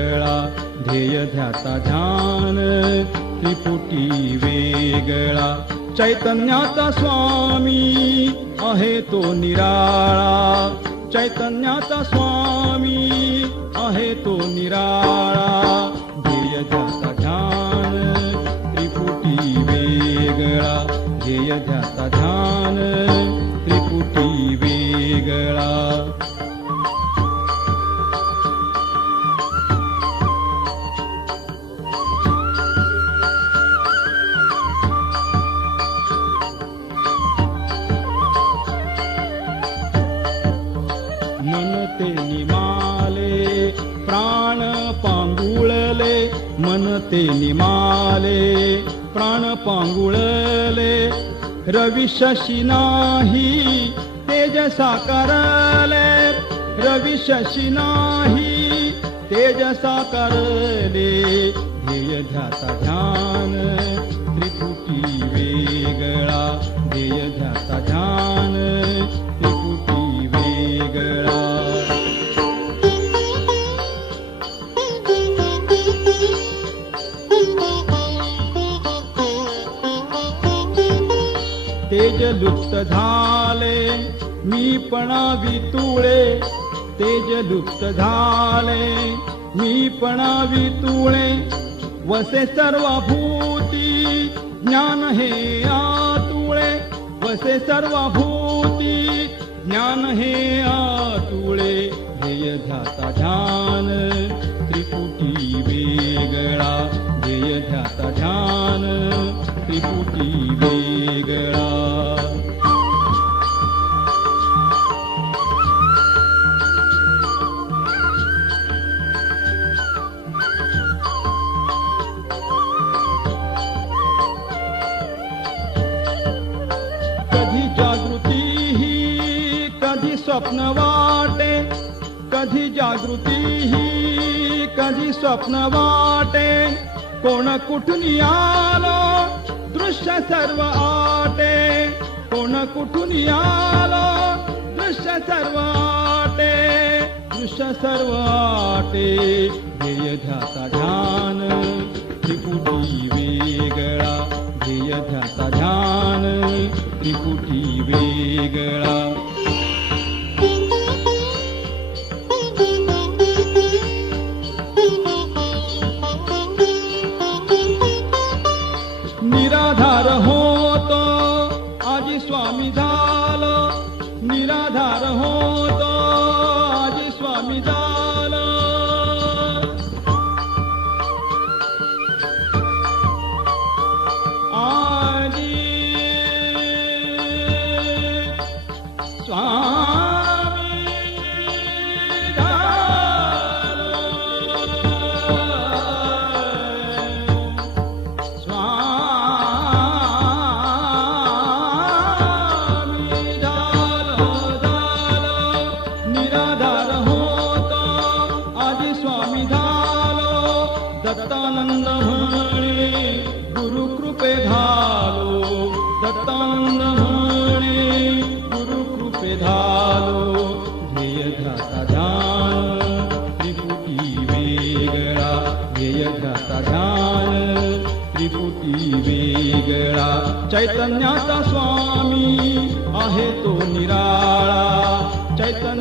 वेगळा ध्येय ध्याता ध्यान त्रिपुटी वेगळा चैतन्याचा स्वामी आहे तो निराळा चैतन्याचा स्वामी आहे तो निराळा ध्येय ध्याता ध्यान त्रिपुटी वेगळा ध्येय ध्याता ध्यान त्रिपुटी वेगळा मन ते निमाले प्राण पांगुळले मन ते निमाले प्राण पांगुळले रवी शशी नाही तेज साकारले रवी शशी नाही तेज साकारले ध्येय ध्याता ध्यान त्रिपुटी वेगळा ध्येय ध्याता ध्यान त्रिपुटी वेगळा तेज लुप्त झाले मी पणा वितुळे तेज लुप्त झाले मी पणा वितुळे वसे सर्व भूती ज्ञान हे आतुळे वसे सर्व भूती ज्ञान हे आतुळे ध्येय ध्याता ध्यान त्रिपुटी वेगळा ध्येय ध्याता ध्यान त्रिपुटी वेगळा कधी जागृती ही कधी स्वप्न वाटे कधी जागृती ही कधी स्वप्न वाटे कोण कुठून आलो दृश्य सर्व आटे कोण कुठून आलो दृश्य सर्व आटे दृश्य सर्व आटे ध्येय ध्याता ध्यान त्रिपुटी वेगळा ध्येय ध्याता ध्यान त्रिपुटी वेगळा निराधार होतो आजी स्वामी झालो निराधार होतो आजी स्वामी झालो आजी स्वामी दत्तानंद म्हणे गुरु कृपे झालो दत्तानंद म्हणे गुरु कृपे झालो ध्येय ध्याता ध्यान त्रिपुटी वेगळा ध्येय ध्याता ध्यान त्रिपुटी वेगळा चैतन्याचा स्वामी आहे तो निराळा चैतन्य